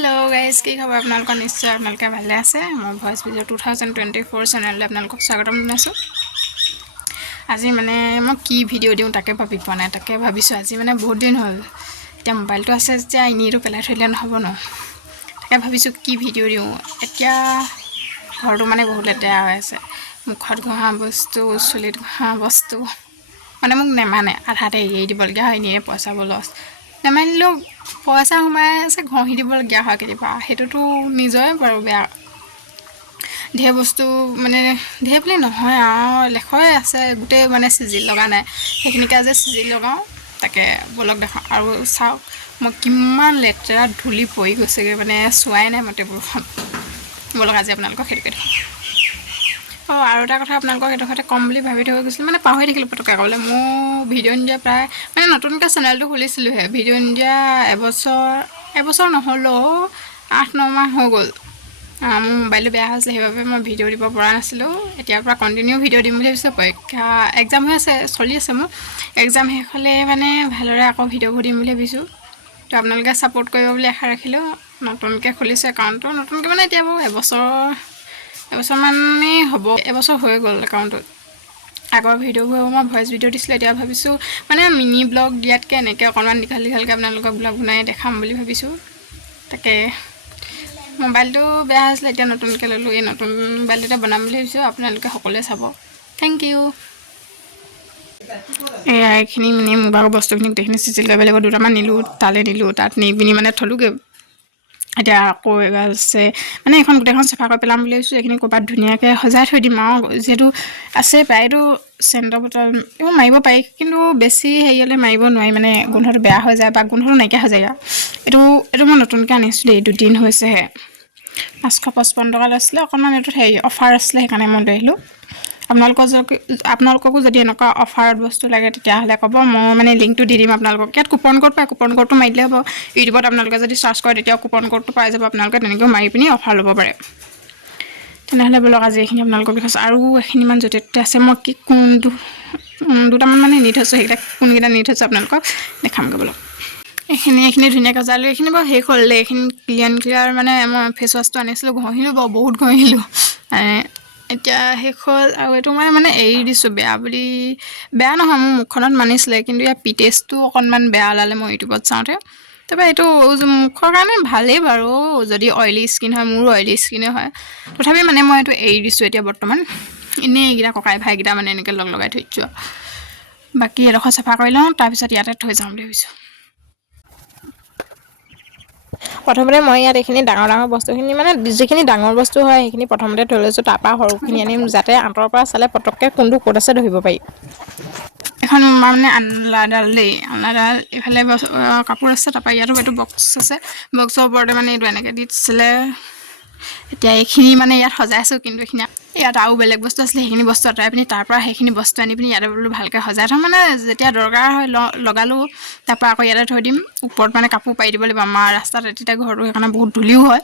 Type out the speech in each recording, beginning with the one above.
Hello guys কি খবৰ আপোনালোকৰ নিশ্চয় আপোনালোকে ভালে আছে মই ভয়েস ভিডিও 2024 চেনেললৈ আপোনালোকক স্বাগতম জনাইছো আজি মানে মই কি ভিডিও দিওঁ তাকে ভাবি পোৱা নাই তাকে ভাবিছো আজি মানে বহুত দিন হ'ল এতিয়া মোবাইলটো আছে যে ইনিটো পেলাই থৈলে নহব ন তাকে ভাবিছো কি ভিডিও দিওঁ এতিয়া ঘৰটো মানে বহুত লেতেৰা হৈ আছে মুখত ঘহা বস্তু চুলিত ঘহা বস্তু মানে মোক নেমানে আধাতে এৰি দিবলগীয়া হয় নিয়ে পইচা বলছ নেমানিলেও পইচা সোমাই আছে ঘঁহি দিবলগীয়া হয় কেতিয়াবা সেইটোতো নিজৰে বাৰু বেয়া ঢেৰ বস্তু মানে ঢেৰ বুলি নহয় আৰু লেখই আছে গোটেই মানে চিজিল লগা নাই সেইখিনিকে যে চিজিল লগাওঁ তাকে বলক দেখাওঁ আৰু চাওক মই কিমান লেতেৰা ধূলি পৰি গৈছেগৈ মানে চোৱাই নাই মই টেবুলখন বলক আজি আপোনালোকক সেইটোকে দেখাওঁ আৰু এটা কথা আপোনালোকক এইটো কথা কম বুলি ভাবি থৈ গৈছিলোঁ মানে পাহৰি থাকিলোঁ পটককৈ ক'বলৈ মোৰ ভিডিঅ' নিদিয়া প্ৰায় মানে নতুনকৈ চেনেলটো খুলিছিলোঁহে ভিডিঅ' নিদিয়া এবছৰ নহ'লেও 8-9 মাহ হৈ গ'ল মোৰ মোবাইলটো বেয়া হৈছিলে সেইবাবে মই ভিডিঅ' দিব পৰা নাছিলোঁ এতিয়াৰ পৰা কণ্টিনিউ ভিডিঅ' দিম বুলি ভাবিছোঁ পৰীক্ষা এক্সাম হৈ আছে চলি আছে মোৰ এক্সাম শেষ হ'লে মানে ভালদৰে আকৌ ভিডিঅ'বোৰ দিম বুলি ভাবিছোঁ তো আপোনালোকে ছাপোৰ্ট কৰিব বুলি আশা ৰাখিলোঁ নতুনকৈ খুলিছোঁ একাউণ্টটো নতুনকৈ মানে এতিয়া বাৰু এবছৰমানেই হ'ব এবছৰ হৈ গ'ল একাউণ্টটোত আগৰ ভিডিঅ'বোৰ মই ভয়েস ভিডিঅ' দিছিলোঁ এতিয়া ভাবিছোঁ মানে মিনি ব্লগ দিয়াতকৈ এনেকৈ অকণমান দীঘলকৈ আপোনালোকক ব্লগ বনাই দেখাম বুলি ভাবিছোঁ তাকে মোবাইলটো বেয়া হৈছিলে এতিয়া নতুনকৈ ল'লোঁ এই নতুন মোবাইলটোতে বনাম বুলি ভাবিছোঁ আপোনালোকে সকলোৱে চাব থেংক ইউ এইখিনি মানে মোৰ ভাগৰ বস্তুখিনি গোটেইখিনি চিজিল কৰিব লাগিব দুটামান নিলোঁ তালৈ নিলোঁ তাত নি পিনি মানে থ'লোগৈ এতিয়া আকৌ এবাৰ আছে মানে এখন গোটেইখন চাফা কৰি পেলাম বুলি ভাবিছোঁ এইখিনি ক'ৰবাত ধুনীয়াকৈ সজাই থৈ দিম আৰু যিহেতু আছে প্ৰায়তো চেণ্টৰ বটল এইবোৰ মাৰিব পাৰি কিন্তু বেছি হেৰি হ'লে মাৰিব নোৱাৰি মানে গোন্ধটো বেয়া হৈ যায় বা গোন্ধটো নাইকিয়া হৈ যায় এইটো মই নতুনকৈ আনিছোঁ দেই 2 দিন হৈছেহে 555 টকা লৈছিলে অকণমান এইটোত হেৰি অফাৰ আছিলে সেইকাৰণে মই লৈ আহিলোঁ আপোনালোককো যদি এনেকুৱা অফাৰত বস্তু লাগে তেতিয়াহ'লে ক'ব মই মানে লিংকটো দি দিম আপোনালোকক ইয়াত কুপন ক'ড পায় কুপন ক'ডটো মাৰিলে হ'ব ইউটিউবত আপোনালোকে যদি চাৰ্চ কৰে তেতিয়া কুপন ক'ডটো পাই যাব আপোনালোকে তেনেকৈ মাৰি পিনি অফাৰ ল'ব পাৰে তেনেহ'লে বলক আজি এইখিনি আপোনালোকক দেখাইছোঁ আৰু এইখিনিমান য'তে ত'তে আছে মই কি দুটামান মানে নি থৈছোঁ সেইকেইটা কোনকেইটা নি থৈছোঁ আপোনালোকক দেখামগৈ বলক এইখিনি ধুনীয়াকৈ সজালোঁ এইখিনি বাৰু শেষ হ'ল এইখিনি ক্লিয়াৰ মানে মই ফেচ ৱাছটো আনিছিলোঁ ঘঁহিলোঁ বাৰু বহুত ঘঁহিলোঁ এতিয়া শেষ হ'ল আৰু এইটো মই মানে এৰি দিছোঁ বেয়া নহয় মোৰ মুখখনত মানিছিলে কিন্তু ইয়াৰ পিটেজটো অকণমান বেয়া ওলালে মই ইউটিউবত চাওঁতে তাৰপৰা এইটো মুখৰ কাৰণে ভালেই বাৰু যদি অইলি স্কিন হয় মোৰো অইলি স্কিনে হয় তথাপি মানে মই এইটো এৰি দিছোঁ এতিয়া বৰ্তমান এনেই এইকেইটা ককাই ভাইকেইটা মানে এনেকৈ লগাই থৈ দিছোঁ বাকী এডোখৰ চাফা কৰি লওঁ তাৰপিছত ইয়াতে থৈ যাম বুলি ভাবিছোঁ প্ৰথমতে মই ইয়াত এইখিনি ডাঙৰ বস্তুখিনি মানে যিখিনি ডাঙৰ বস্তু হয় সেইখিনি প্ৰথমতে থৈ লৈছোঁ তাৰপৰা সৰুখিনি আনিম যাতে আঁতৰৰ পৰা চালে পটককৈ কোনটো ক'ত আছে ধৰিব পাৰি এখন মানে আলনাডাল দেই আলনাডাল এইফালে কাপোৰ আছে তাৰপৰা ইয়াতো এইটো বক্স আছে বক্সৰ ওপৰতে মানে এইটো এনেকৈ দি দিছিলে এতিয়া এইখিনি মানে ইয়াত সজাইছোঁ কিন্তু এইখিনি ইয়াত আৰু বেলেগ বস্তু আছিলে সেইখিনি বস্তু আঁতৰাই পিনি তাৰপৰা সেইখিনি বস্তু আনি পিনি ইয়াতে বোলো ভালকৈ সজাই থওঁ মানে যেতিয়া দৰকাৰ হয় লগালোঁ তাৰপৰা আকৌ ইয়াতে থৈ দিম ওপৰত মানে কাপোৰ পাৰি দিব লাগিব আমাৰ ৰাস্তাত এতিয়া ঘৰটো সেইকাৰণে বহুত ধূলিও হয়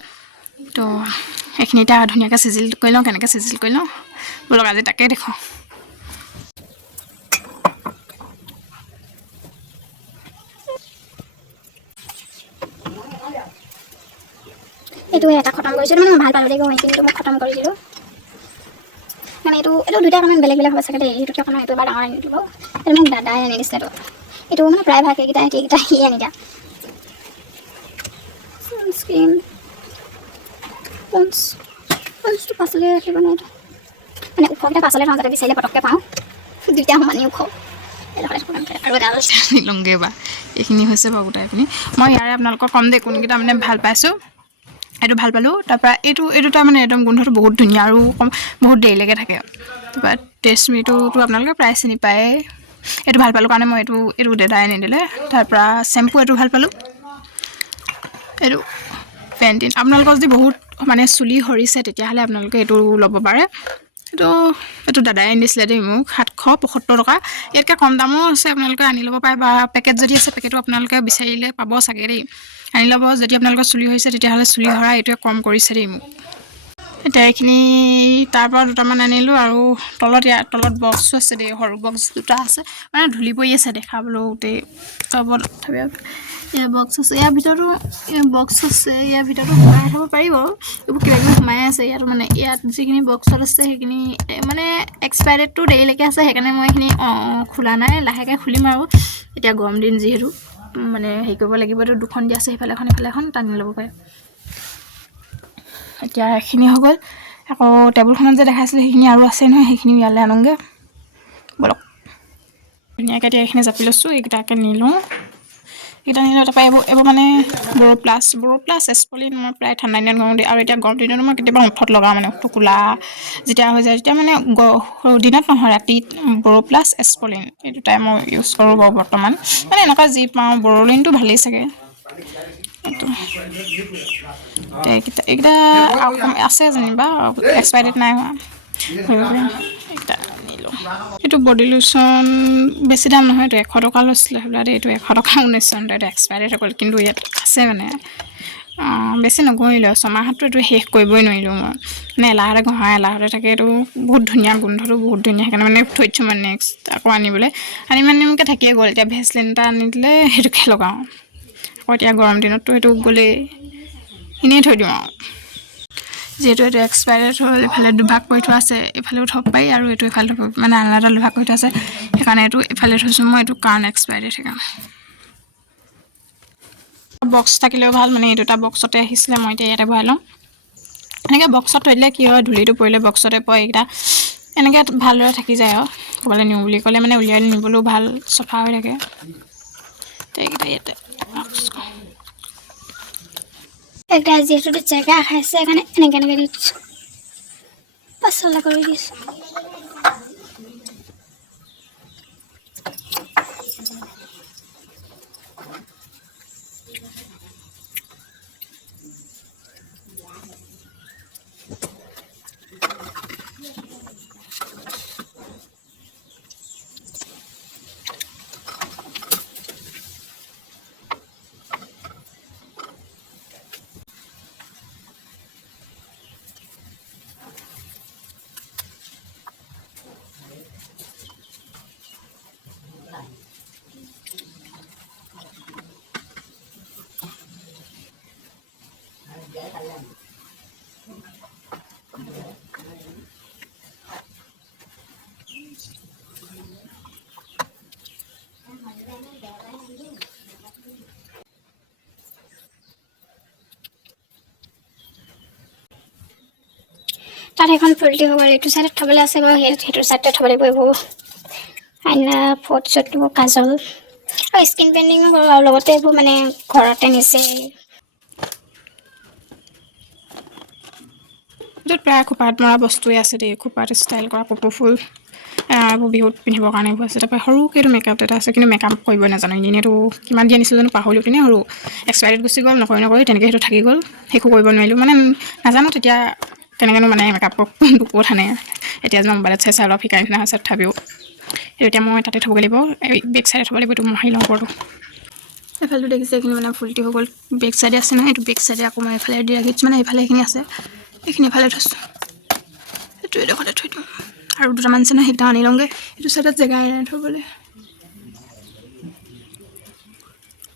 তো এইখিনি এতিয়া ধুনীয়াকৈ চিজিল কৰি লওঁ কেনেকৈ চিজিল কৰি লওঁ বলক আজি তাকে দেখুৱাওঁ এইটো এটা খতম কৰিছিলোঁ মানে মই ভাল পালোঁ দেই কিন্তু মই খতম কৰিছিলোঁ মানে এইটো দুটা অকণমান বেলেগ হ'ব চাগে দেই এইটোকে অকণমান এইটো এবাৰ ডাঙৰ আনি দিব এইটো মোক দাদাই আনি দিছে এইটো মানে প্ৰায় ভাগ এইকেইটা সি আনি দিয়া স্কিন পঞ্চটো পাছলৈ ৰাখিব নাই মানে ওখকেইটা পাছলৈ থওঁ যাতে বিচাৰিলে পটককৈ পাওঁ দুইটা সমানেই ওখ আৰু এটা লওঁগৈ বা এইখিনি হৈছে বাৰু গোটাই পিনি মই ইয়াৰে আপোনালোকক কম দেই কোনকেইটা মানে ভাল পাইছোঁ এইটো ভাল পালোঁ তাৰপৰা এইটো তাৰমানে একদম গোন্ধটো বহুত ধুনীয়া আৰু বহুত দেৰিলৈকে থাকে তাৰপৰা ট্ৰেছমিটোতো আপোনালোকে প্ৰায় চিনি পায় এইটো ভাল পালোঁ কাৰণে মই এইটো দাদাই আনিদিলে তাৰপৰা চেম্পু এইটো ভাল পালোঁ এইটো পেণ্টিন আপোনালোকৰ যদি বহুত মানে চুলি সৰিছে তেতিয়াহ'লে আপোনালোকে এইটো ল'ব পাৰে এইটো দাদাই আনিছিলে দেই মোক 775 টকা ইয়াতকৈ কম দামো আছে আপোনালোকে আনি ল'ব পাৰে বা পেকেট যদি আছে পেকেটো আপোনালোকে বিচাৰিলে পাব চাগে দেই আনি ল'ব যদি আপোনালোকৰ চুলি হৈছে তেতিয়াহ'লে চুলি সৰা এইটোৱে কম কৰিছে দেই মোক এতিয়া এইখিনি তাৰপৰা দুটামান আনিলোঁ আৰু তলত বক্সো আছে দেই সৰু বক্স দুটা আছে মানে ধূলি পৰি আছে দেখাবলৈ গোটেই তথাপি এয়া বক্স আছে, ইয়াৰ ভিতৰতো বক্স আছে, ইয়াৰ ভিতৰতো সোমাই থ'ব পাৰিব, এইবোৰ কিবা কিবি সোমাই আছে ইয়াত। মানে ইয়াত যিখিনি বক্সত আছে সেইখিনি মানে এক্সপায়াৰ ডেটটো দেৰিলৈকে আছে, সেইকাৰণে মই এইখিনি খোলা নাই, লাহেকৈ খুলিম আৰু। এতিয়া গৰম দিন যিহেতু মানে হেৰি কৰিব লাগিব, এইটো দুখন দিয়া আছে, সেইফালে এখন টানি ল'ব পাৰে। এতিয়া এইখিনি হৈ গ'ল। আকৌ টেবুলখনত যে দেখাইছিলে সেইখিনি আৰু আছে নহয়, সেইখিনি ইয়ালৈ আনোগৈ বলক। ধুনীয়াকৈ এতিয়া এইখিনি জাপি লৈছোঁ, এইকেইটাকে নিলোঁ। এইকেইটা নিলোঁ, তাৰপৰা এইবোৰ মানে বড়ো প্লাছ এছপলিন মই প্ৰায় ঠাণ্ডা দিনত লগাওঁ দেই। আৰু এতিয়া গৰম দিনত মই কেতিয়াবা ওঠত লগাওঁ, মানে ওঠটো কোলা যেতিয়া হৈ যায়, তেতিয়া মানে দিনত নহয় ৰাতিত বড়ো প্লাছ এছপলিন এই দুটাই মই ইউজ কৰোঁ বাৰু বৰ্তমান। মানে এনেকুৱা যি পাওঁ, বড়োলিনটো ভালেই চাগে এইটো। এইকেইটা আছে যেনিবা, এক্সপায়াৰ ডেট নাই হোৱা, এইকেইটা আনিলোঁ। এইটো বডি লোচন বেছি দাম নহয়, এইটো 100 টকা লৈছিলে হ'বলা দেই। এইটো 100 টকা 19 চনতে, এইটো এক্সপায়াৰ ডেট হ'ল, কিন্তু ইয়াত আছে মানে বেছি নকৰিলোঁ, ছমাহতো এইটো শেষ কৰিবই নোৱাৰিলোঁ মই। মানে এলাহতে এলাহতে থাকে। এইটো বহুত ধুনীয়া, গোন্ধটো বহুত ধুনীয়া, সেইকাৰণে মানে থৈ দিছোঁ মানে নেক্সট আকৌ আনিবলৈ। আনিমকৈ থাকিয়ে গ'ল। এতিয়া ভেচলিন এটা আনি দিলে সেইটোকে লগাওঁ। আকৌ এতিয়া গৰম দিনততো সেইটো গ'লেই, এনেই থৈ দিওঁ আৰু। যিহেতু এইটো এক্সপায়াৰ ডেট হ'ল, এইফালে দুভাগ কৰি থোৱা আছে, এইফালেও থ'ব পাৰি আৰু এইটো এইফালে থ'ব, মানে আলাদা দুভাগ কৰি থোৱা আছে, সেইকাৰণে এইটো এইফালে থৈছোঁ মই। এইটো কাৰণ এক্সপায়াৰ ডেট সেইকাৰণে। বক্স থাকিলেও ভাল, মানে এই দুটা বক্সতে আহিছিলে, মই এতিয়া ইয়াতে ভৰাই লওঁ। এনেকৈ বক্সত থৈ দিলে কি হয়, ধূলিটো পৰিলে বক্সতে পৰে, এইকেইটা এনেকৈ ভালদৰে থাকি যায় আৰু। ক'ৰবালৈ নিওঁ বুলি ক'লে মানে উলিয়াই নিবলৈও ভাল, চফা হৈ থাকে। এইকেইটা ইয়াতে একটা যিহেতু জেগা খাইছে, সেইকাৰণে এনেকৈ দি দিছোঁ, পাছলৈ কৰি দিছোঁ। তাত এখন ফুলটি হ'ব, এইটো চাইডত থ'বলৈ আছে বাৰু, সেইটো চাইডতে থ'ব লাগিব। এইবোৰ আইনা, ফট চটো, কাজল আৰু স্কিন পেইণ্টিঙো কৰোঁ, আৰু লগতে এইবোৰ মানে ঘৰতে নিচে। য'ত প্ৰায় খোপাত মৰা বস্তুৱে আছে দেই, খোপাত ষ্টাইল কৰা কপৌ ফুল, এইবোৰ বিহুত পিন্ধিবৰ কাৰণে এইবোৰ আছে। তাৰপৰা সৰুকৈ এইটো মেকআপ এটা আছে, কিন্তু মেকআপ কৰিব নাজানো। এনেইতো কিমান দিয়া নিছিলোঁ জানো, পাহৰিলোঁ। পিনে সৰু এক্সপায়াৰ ডেট গুচি গ'ল, নকৰি তেনেকৈ সেইটো থাকি গ'ল, একো কৰিব নোৱাৰিলোঁ। মানে নাজানো তেতিয়া কেনেকৈনো মানে মেকআপৰ ক'ত আনে। এতিয়া যে মোবাইলত চাই অলপ শিকাই নিচিনা হৈছে, তথাপিও সেইটো এতিয়া মই তাতে থ'ব লাগিব, এই বেক চাইডে থ'ব লাগিব। এইটো মহাৰি লওঁ ওপৰটো। এইফালেতো দেখিছে এইখিনি মানে ফুলটি হৈ গ'ল, বেক চাইডে আছে নহয়, এইটো বেক চাইডে আকৌ মই এইফালে দি ৰাখিছোঁ, মানে এইফালে এইখিনি আছে, এইখিনি এফালে থৈছোঁ। এইটো এডোখৰতে থৈ দিওঁ, আৰু দুটামান আছে নহয়, সেইটা আনি লওঁগৈ। এইটো চাইডত জেগাই নাই থ'বলৈ,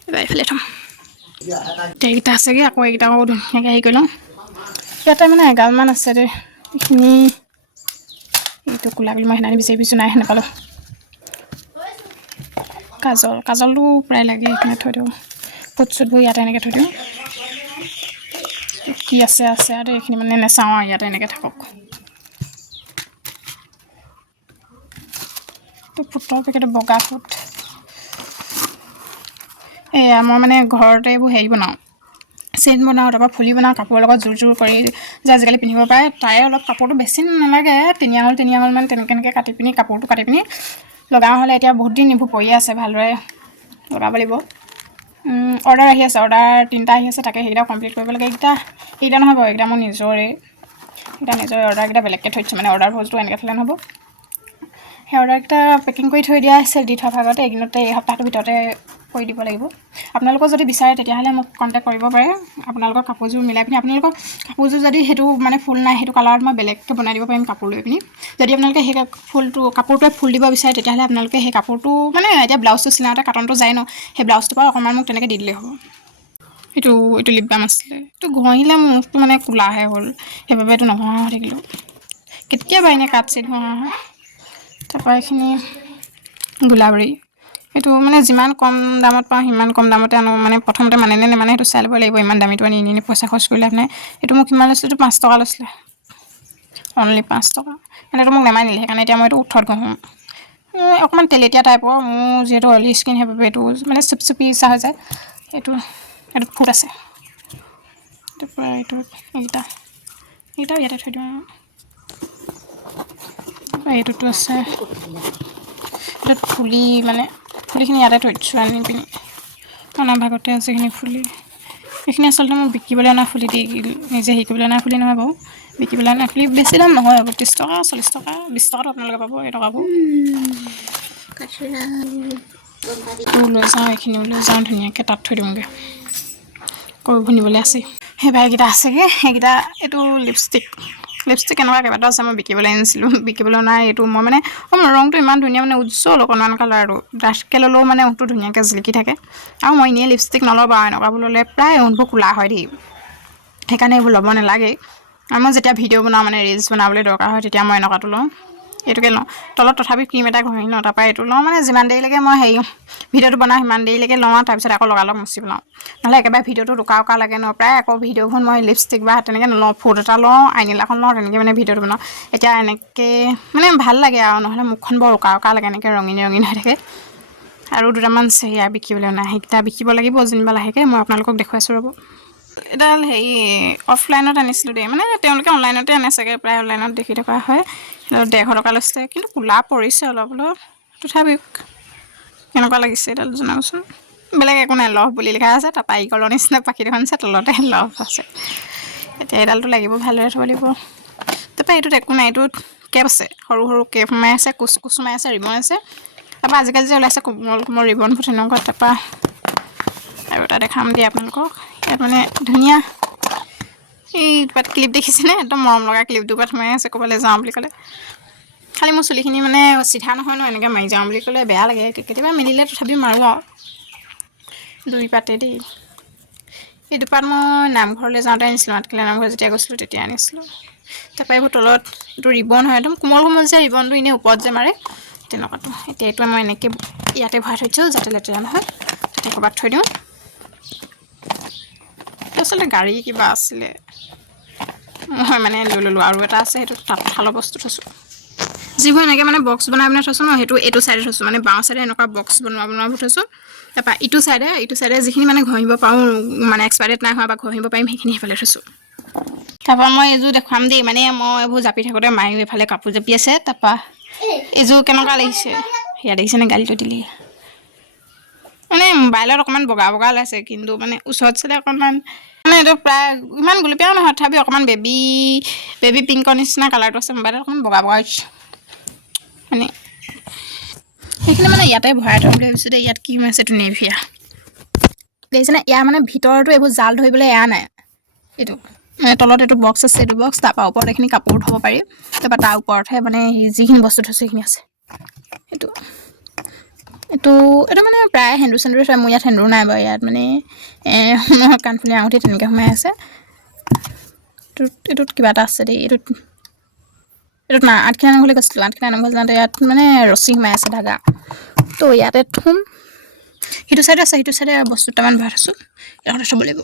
এবাৰ এইফালে থ'ম। এইকেইটা আছেগৈ, আকৌ এইকেইটা আকৌ ধুনীয়াকৈ হেৰি কৰি লওঁ। ইয়াতে মানে এগালমান আছে দেই, এইখিনি এইটো কোলা বুলি মই সেইদিনা বিচাৰি ফুৰিছোঁ, নাই নাপালোঁ। কাজলটো প্ৰায় লাগে, সেইখিনি থৈ দিওঁ। ফুট চুটবোৰ ইয়াতে এনেকৈ থৈ দিওঁ। কি আছে আৰু এইখিনি মানে নেচাওঁ আৰু, ইয়াতে এনেকৈ থাকক। ফুটৰ পেকেট, বগা ফুট। এয়া মই মানে ঘৰতে এইবোৰ হেৰি বনাওঁ, চেইন বনাওঁ, তাৰপৰা ফুলি বনাওঁ, কাপোৰৰ লগত জোৰ কৰি যে আজিকালি পিন্ধিব পাৰে। তাৰে অলপ কাপোৰটো বেছি নালাগে, 3 আঙুল মান তেনেকৈ কাটি পিনি, কাপোৰটো কাটি পিনি লগাওঁ হ'লে। এতিয়া বহুত দিন এইবোৰ পৰিয়ে আছে, ভালদৰে লগাব লাগিব। অৰ্ডাৰ আহি আছে, অৰ্ডাৰ 3টা আহি আছে, তাকে সেইকেইটা কমপ্লিট কৰিব লাগে। এইকেইটা নহয় বাৰু, এইকেইটা মোৰ নিজৰে, অৰ্ডাৰকেইটা বেলেগকৈ থৈ দিছোঁ, মানে অৰ্ডাৰ ভইচটো এনেকৈ থ'লে নহ'ব। সেই অৰ্ডাৰকেইটা পেকিং কৰি থৈ দিয়া আছে, দি থোৱা ভাগতে এইকেইদিনতে, এই সপ্তাহটোৰ ভিতৰতে কৰি দিব লাগিব আপোনালোকৰ যদি বিচাৰে তেতিয়াহ'লে মোক কণ্টেক্ট কৰিব পাৰে আপোনালোকৰ কাপোৰযোৰ মিলাই পিনি আপোনালোকৰ কাপোৰযোৰ যদি সেইটো মানে ফুল নাই সেইটো কালাৰত মই বেলেগকৈ বনাই দিব পাৰিম কাপোৰ লৈ পিনি যদি আপোনালোকে সেই কাপোৰটোৱে ফুল দিব বিচাৰে তেতিয়াহ'লে আপোনালোকে সেই কাপোৰটো মানে এতিয়া ব্লাউজটো চিলাওঁতে কাটনটো যায় ন সেই ব্লাউজটোৰ পৰা অকণমান মোক তেনেকৈ দি দিলেই হ'ব এইটো লিপ বাম আছিলে এইটো ঘঁহিলে মোৰ মুখটো মানে ক'লাহে হ'ল সেইবাবে এইটো নঘঁহা হৈ থাকিলোঁ কেতিয়াবা এনেই কাট চিট ঘঁহা হয় তাৰপৰা এইখিনি গোলাবৰী এইটো মানে যিমান কম দামত পাওঁ সিমান কম দামতে আনো মানে প্ৰথমতে মানে নে নেমানে সেইটো চাই ল'ব লাগিব ইমান দামীটো আনি এনে পইচা খৰচ কৰি লাভ নাই এইটো মোক কিমান লৈছিলে এইটো 5 টকা লৈছিলে অনলি 5 টকা মানে এইটো মোক নেমানিলে সেইকাৰণে এতিয়া মই এইটো উঠত ঘঁহোঁ অকণমান তেলেতীয়া টাইপৰ মোৰ যিহেতু অইলি স্কিন সেইবাবে এইটো মানে চুপচুপি ইচ্ছা হৈ যায় এইটোত ফুট আছে তাৰপৰা এইকেইটা ইয়াতে থৈ দিওঁ এইটোতো আছে এইটোত ফুলিখিনি ইয়াতে থৈ দিছোঁ আনি পিনি অনা ভাগতে আছে এইখিনি ফুলি এইখিনি আচলতে মোক বিকিবলৈ অনা ফুলি দি নিজে শিকিবলৈ অনা ফুলি নহয় বাৰু বিকিবলৈ অনা ফুলি বেছি দাম নহয় 30 টকা 40 টকা 20 টকাত আপোনালোকে পাব এই টকাবোৰ লৈ যাওঁ এইখিনিও লৈ যাওঁ ধুনীয়াকৈ তাত থৈ দিওঁগৈ কৈ ভুনিবলৈ আছে সেইবাৰ এইকেইটা আছেগৈ সেইকেইটা এইটো লিপষ্টিক এনেকুৱা কেইবাটাও আছে মই বিকিবলৈ আনিছিলোঁ বিকিবলৈ নাই এইটো মই মানে ৰংটো ইমান ধুনীয়া মানে উজ্জ্বল অকণমান কালাৰটো ডাঠকৈ ল'লেও মানে ওঁঠটো ধুনীয়াকৈ জিলিকি থাকে আৰু মই এনেই লিপষ্টিক নলওঁ বাৰু এনেকুৱাবোৰ ল'লে প্ৰায় ওঁঠবোৰ ক'লা হয় দেই সেইকাৰণে এইবোৰ ল'ব নালাগে আৰু মই যেতিয়া ভিডিঅ' বনাওঁ মানে ৰিলচ বনাবলৈ দৰকাৰ হয় তেতিয়া মই এনেকুৱাটো লওঁ এইটোকে লওঁ তলত তথাপি ক্ৰীম এটা ঘঁহি লওঁ তাৰপৰা এইটো লওঁ মানে যিমান দেৰিলৈকে মই ভিডিঅ'টো বনাওঁ সিমান দেৰিলৈকে লওঁ আৰু তাৰপিছত আকৌ লগালগ মুচি পেলাওঁ নহ'লে একেবাৰে ভিডিঅ'টো উকা লাগে ন প্ৰায় আকৌ ভিডিঅ'খন মই লিপষ্টিক বা তেনেকৈ নলওঁ ফুট এটা লওঁ আইনেলাখন লওঁ তেনেকৈ মানে ভিডিঅ'টো বনাওঁ এতিয়া এনেকৈ মানে ভাল লাগে আৰু নহ'লে মুখখন বৰ উকা লাগে এনেকৈ ৰঙীন হৈ থাকে আৰু দুটামান সেয়া বিকিবলৈ অনা সেইকেইটা বিকিব লাগিব যেনিবা লাহেকৈ মই আপোনালোকক দেখুৱাইছোঁ ৰ'ব এডাল অফলাইনত আনিছিলোঁ দেই মানে তেওঁলোকে অনলাইনতে আনে চাগে প্ৰায় অনলাইনত দেখি থকা হয় 150 টকা লৈছে কিন্তু ক'লা পৰিছে অলপ তথাপি কেনেকুৱা লাগিছে এডাল জনাবচোন বেলেগ একো নাই লভ বুলি লিখা আছে তাৰপৰা ইগলৰ নিচিনা পাখি দেখোন আছে তলতে লভ আছে এতিয়া এডালটো লাগিব ভালদৰে থ'ব লাগিব তাৰপৰা এইটোত একো নাই এইটোত কেপ আছে সৰু কেপ সোমাই আছে কুচ সোমাই আছে ৰিবন আছে তাৰপৰা আজিকালি যে ওলাইছে কোমল ৰিবনবোৰ তেনেকুৱা তাৰপৰা আৰু এটা দেখাম দিয়ে আপোনালোকক ইয়াত মানে ধুনীয়া এই দুপাত ক্লিপ দেখিছেনে একদম মৰম লগা ক্লিপ দুপাত সোমাই আছে ক'ৰবালৈ যাওঁ বুলি ক'লে খালি মোৰ চুলিখিনি মানে চিধা নহয় ন এনেকৈ মাৰি যাওঁ বুলি ক'লে বেয়া লাগে কেতিয়াবা মিলিলে তথাপি মাৰোঁ আৰু 2 পাতে দেই এই দুপাত মই নামঘৰলৈ যাওঁতে আনিছিলোঁ আঠখেলীয়া নামঘৰ যেতিয়া গৈছিলোঁ তেতিয়া আনিছিলোঁ তাৰপৰা এইবোৰ তলত এইটো ৰিবন হয় একদম কোমল যে ৰিবনটো এনেই ওপৰত যে মাৰে তেনেকুৱাটো এতিয়া এইটো মই এনেকৈ ইয়াতে ভৰাই থৈছোঁ যাতে লেতেৰা নহয় তাতে ক'ৰবাত থৈ দিওঁ আচলতে গাড়ী কিবা আছিলে মই মানে লৈ ল'লোঁ আৰু এটা আছে সেইটো তাঁতশালৰ বস্তু থৈছোঁ যিবোৰ এনেকৈ মানে বক্স বনাই থৈছোঁ ন সেইটো এইটো চাইডে থৈছোঁ মানে বাওঁ চাইডে এনেকুৱা বক্স বনোৱাবোৰ থৈছোঁ তাৰপৰা ইটো চাইডে যিখিনি মানে ঘঁহিব পাৰোঁ মানে এক্সপাইৰেট নাই হোৱা বা ঘঁহিব পাৰিম সেইখিনি সেইফালে থৈছোঁ তাৰপৰা মই এইযোৰ দেখুৱাম দেই মানে মই এইবোৰ জাপি থাকোঁতে মায়ো এইফালে কাপোৰ জাপি আছে তাৰপৰা এইযোৰ কেনেকুৱা লাগিছে সেয়া দেখিছেনে গালিটো দিলে মানে মোবাইলত অকণমান বগা ওলাইছে কিন্তু মানে ওচৰত চালে অকণমান মানে এইটো প্ৰায় ইমান গুলপীয়াও নহয় তথাপি অকণমান বেবী পিংকৰ নিচিনা কালাৰটো আছে মোবাইলত অকণমান বগা হৈছে মানে সেইখিনি মানে ইয়াতে ভৰাই থ'ম বুলি ভাবিছোঁ দেই ইয়াত কি সোমাইছে এইটো নেভিয়া দেখিছেনে ইয়াৰ মানে ভিতৰতো এইবোৰ জাল ধৰিবলৈ এয়া নাই এইটো মানে তলত এইটো বক্স আছে এইটো বক্স তাৰপৰা ওপৰত এইখিনি কাপোৰ থ'ব পাৰি তাৰপৰা তাৰ ওপৰতহে মানে যিখিনি বস্তু থৈছোঁ সেইখিনি আছে এইটো মানে প্ৰায় সেন্দুৰ থয় মোৰ ইয়াত সেন্দুৰ নাই বাৰু ইয়াত মানে কাণফুলি আঙুঠি তেনেকৈ সোমাই আছে এইটোত কিবা এটা আছে দেই এইটোত না আঠখেলীয়া নামঘৰলৈ গৈছিলোঁ আঠখেলীয়া নামঘৰ যাওঁতে ইয়াত মানে ৰছী সোমাই আছে ধাগা তো ইয়াতে থ'ম সিটো চাইডে আছে সিটো চাইডে বস্তু দুটামান ভৰাই থৈছোঁ এইডোখৰতে থ'ব লাগিব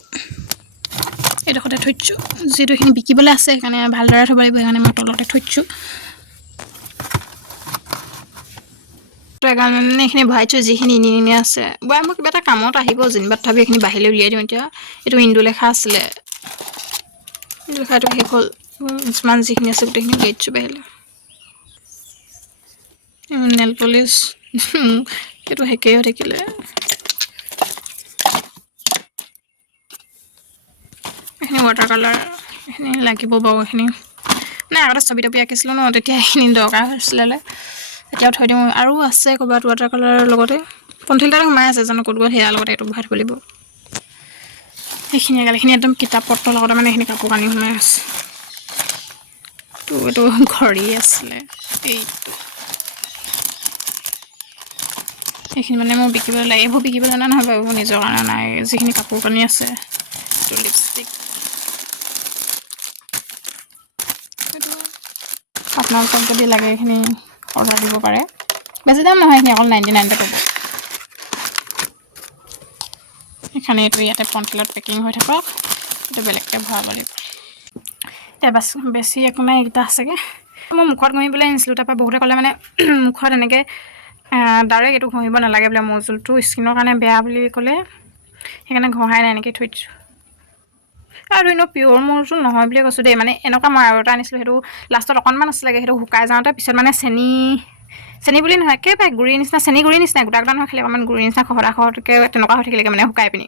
এইডোখৰতে থৈছোঁ যিহেতু এইখিনি বিকিবলৈ আছে সেইকাৰণে ভালদৰে থ'ব লাগিব সেইকাৰণে মই তলতে থৈছোঁ মানে এইখিনি ভৰাইছোঁ যিখিনি এনে আছে বৰা মোৰ কিবা এটা কামত আহিব যেনিবা তথাপি এইখিনি বাহিৰলৈ উলিয়াই দিওঁ এতিয়া এইটো ইন্দু লেখা আছিলে ইন্দু লেখাটো শেষ হ'ল যিমান যিখিনি আছে গোটেইখিনি উলিয়াই দিছোঁ বাহিৰলৈ নেল পলিচ এইটো শেষেই হৈ থাকিলে এইখিনি ৱাটাৰ কালাৰ এইখিনি লাগিব বাৰু এইখিনি মানে আগতে ছবি তবি আঁকিছিলোঁ ন তেতিয়া এইখিনি দৰকাৰ হৈছিলে এতিয়াও থৈ দিওঁ আৰু আছে ক'ৰবাত ৱাটাৰ কালাৰৰ লগতে পণ্ঠিলডাল সোমাই আছে জানো ক'ত গ'ল সেয়াৰ লগতে এইটো ভৰাই থ'ব লাগিব এইখিনি এগালখিনি একদম কিতাপ পত্ৰৰ লগতে মানে এইখিনি কাপোৰ কানি সোমাই আছে তো এইটো ঘড়ী আছিলে এইটো এইখিনি মানে মোৰ বিকিবলৈ লাগে এইবোৰ বিকিব জনা নহয় বাৰু নিজৰ কাৰণে নাই যিখিনি কাপোৰ কানি আছে এইটো লিপষ্টিক এইটো আপোনালোকক যদি লাগে এইখিনি অৰ্ডাৰ দিব পাৰে বেছি দাম নহয় এইখিনি অকল 99 পাব এইখানে এইটো ইয়াতে পণ্ঠিলত পেকিং হৈ থাকক এইটো বেলেগকৈ ভৰাব লাগিব এতিয়া বাছ বেছি একো নাই এইকেইটা আছেগৈ মই মুখত ঘঁহিবলৈ আনিছিলোঁ তাৰপৰা বহুতে ক'লে মানে মুখত এনেকৈ ডাইৰেক্ট এইটো ঘঁহিব নালাগে বোলে মৌজোলটো স্কিনৰ কাৰণে বেয়া বুলি ক'লে সেইকাৰণে ঘঁহাই নাই এনেকৈ থৈ দিছোঁ আৰু এনেও পিয়'ৰ মৌজোল নহয় বুলিয়ে কৈছোঁ দেই মানে এনেকুৱা মই আৰু এটা আনিছিলোঁ সেইটো লাষ্টত অকণমান আছিলেগৈ সেইটো শুকাই যাওঁতে পিছত মানে চেনি বুলি নহয় একেবাৰে গুড়ি নিচিনা চেনি গুড়ি নিচিনা গোটা গোটা নহয় খালি অকণমান গুড়ি নিচিনা খহটা খহটাকৈ তেনেকুৱা হৈ থাকিলেগৈ মানে শুকাই পিনি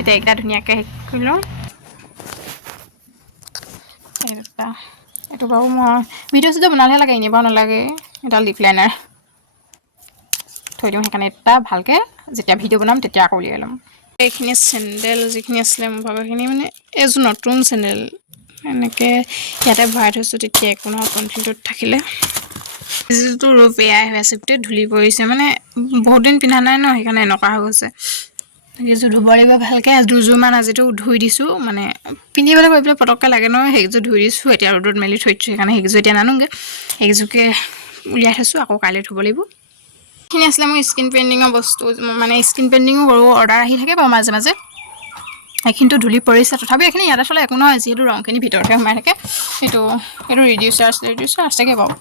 এতিয়া এইকেইটা ধুনীয়াকৈ হেৰি কৰি লওঁ এইটো বাৰু মই ভিডিঅ' চিডিঅ' বনালেহে লাগে এনেই বাৰু নালাগে এটা লিপ লাইনাৰ থৈ দিওঁ সেইকাৰণে এটা ভালকৈ যেতিয়া ভিডিঅ' বনাম তেতিয়া আকৌ উলিয়াই ল'ম এইখিনি চেণ্ডেল যিখিনি আছিলে মোৰ ভাগৰখিনি মানে এইযোৰ নতুন চেণ্ডেল এনেকৈ ইয়াতে ভৰাই থৈছোঁ তেতিয়া একো নহয় পণ্ঠিলটোত থাকিলে যিটো ৰূপ এয়াই হৈ আছে গোটেই ধূলি পৰিছে মানে বহুত দিন পিন্ধা নাই ন সেইকাৰণে এনেকুৱা হৈ গৈছে সেইযোৰ ধুব লাগিব ভালকৈ দুযোৰমান আজিতো ধুই দিছোঁ মানে পিন্ধিবলৈ গৈ পেলাই পটককৈ লাগে নহয় সেইযোৰ ধুই দিছোঁ এতিয়া ৰ'দত মেলি থৈ দিছোঁ সেইকাৰণে সেইযোৰ এতিয়া নানোগৈ সেইযোৰকে উলিয়াই থৈছোঁ আকৌ কাইলৈ ধুব লাগিব এইখিনি আছিলে মোৰ স্কিন পেইণ্টিঙৰ বস্তু মানে স্কিন পেইণ্টিঙো কৰোঁ অৰ্ডাৰ আহি থাকে বাৰু মাজে মাজে এইখিনিতো ধূলি পৰিছে তথাপিও এইখিনি ইয়াতে থ'লে একো নহয় যিহেতু ৰংখিনি ভিতৰতে সোমাই থাকে এইটো ৰিডিউচাৰ আছেগৈ বাৰু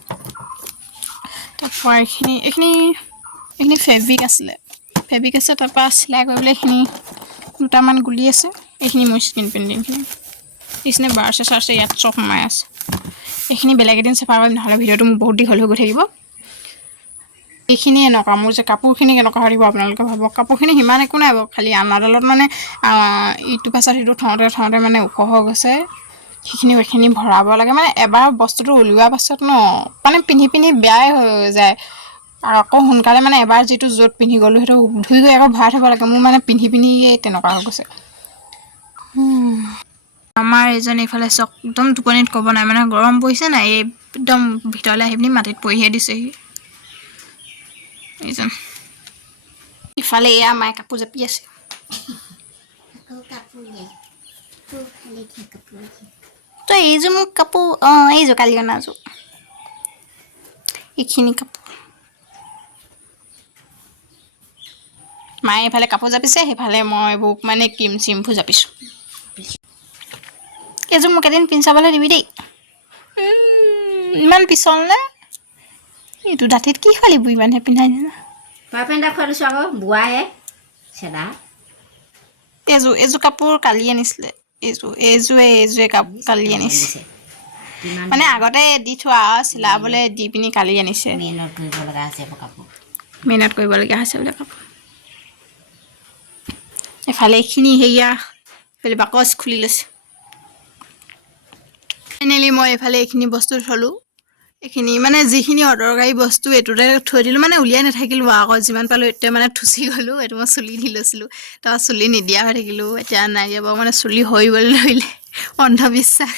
তাৰপৰা এইখিনি ফেব্ৰিক আছিলে ফেব্ৰিক আছে তাৰপৰা চিলাই কৰিবলৈ এইখিনি দুটামান গুলি আছে এইখিনি মোৰ স্কিন পেইণ্টিংখিনি এইখিনি বাৰ্ছে চাৰ্ছে ইয়াত চব সোমাই আছে এইখিনি বেলেগ এদিন চাফা কৰিম নহ'লে ভিডিঅ'টো মোৰ বহুত দীঘল হৈ গৈ থাকিব এইখিনি এনেকুৱা মোৰ যে কাপোৰখিনি কেনেকুৱা হৈ থাকিব আপোনালোকে ভাবক কাপোৰখিনি সিমান একো নাই বাৰু খালি আনাডালত মানে ইটো পাছত সিটো থওঁতে মানে ওখ হৈ গৈছে এইখিনি ভৰাব লাগে মানে এবাৰ বস্তুটো উলিওৱাৰ পাছত ন মানে পিন্ধি বেয়াই হৈ যায় আৰু আকৌ সোনকালে মানে এবাৰ যিটো য'ত পিন্ধি গ'লোঁ সেইটো ধুই গৈ আকৌ ভৰাই থ'ব লাগে মোৰ মানে পিন্ধি তেনেকুৱা হৈ গৈছে আমাৰ এইজন এইফালে চক একদম টোপনিত ক'ব নাই মানে গৰম পৰিছে নাই একদম ভিতৰলৈ আহি পিনি মাটিত পৰিহে দিছেহি এইজন ইফালে এয়া মায়ে কাপোৰ জাপি আছে তই এইযোৰ মোক কাপোৰ এইযোৰ কালি অনাযোৰ এইখিনি কাপোৰ মায়ে এইফালে কাপোৰ জাপিছে সেইফালে মই এইবোৰ মানে ক্ৰীম চিমবোৰ জাপিছোঁ এইযোৰ মোক এদিন পিন্ধি চাবলৈ দিবি দেই ইমান পিছল নে এইটো দাঁতিত কি ফালিব ইমানহে পিন্ধাই দিনা এইযোৰ কাপোৰ কালি আনিছিলে এইযোৰে কাপোৰ কালি আনিছে মানে আগতে দি থোৱা চিলাবলৈ দি পিনি কালি আনিছে মেহনত কৰিবলগীয়া হৈছে বোলে কাপোৰ এফালে এইখিনি সেয়া এইফালে বাকচ খুলি লৈছে ফাইনেলি মই এইফালে এইখিনি বস্তু থলোঁ এইখিনি মানে যিখিনি অদৰকাৰী বস্তু এইটোতে থৈ দিলোঁ মানে উলিয়াই নাথাকিলোঁ আকৌ যিমান পালোঁ এতিয়া মানে থুচি গ'লোঁ এইটো মই চুলি দি লৈছিলোঁ তাৰপৰা চুলি নিদিয়া হৈ থাকিলোঁ এতিয়া নাই দিয়া বাৰু মানে চুলি সৰিবলৈ ধৰিলে অন্ধবিশ্বাস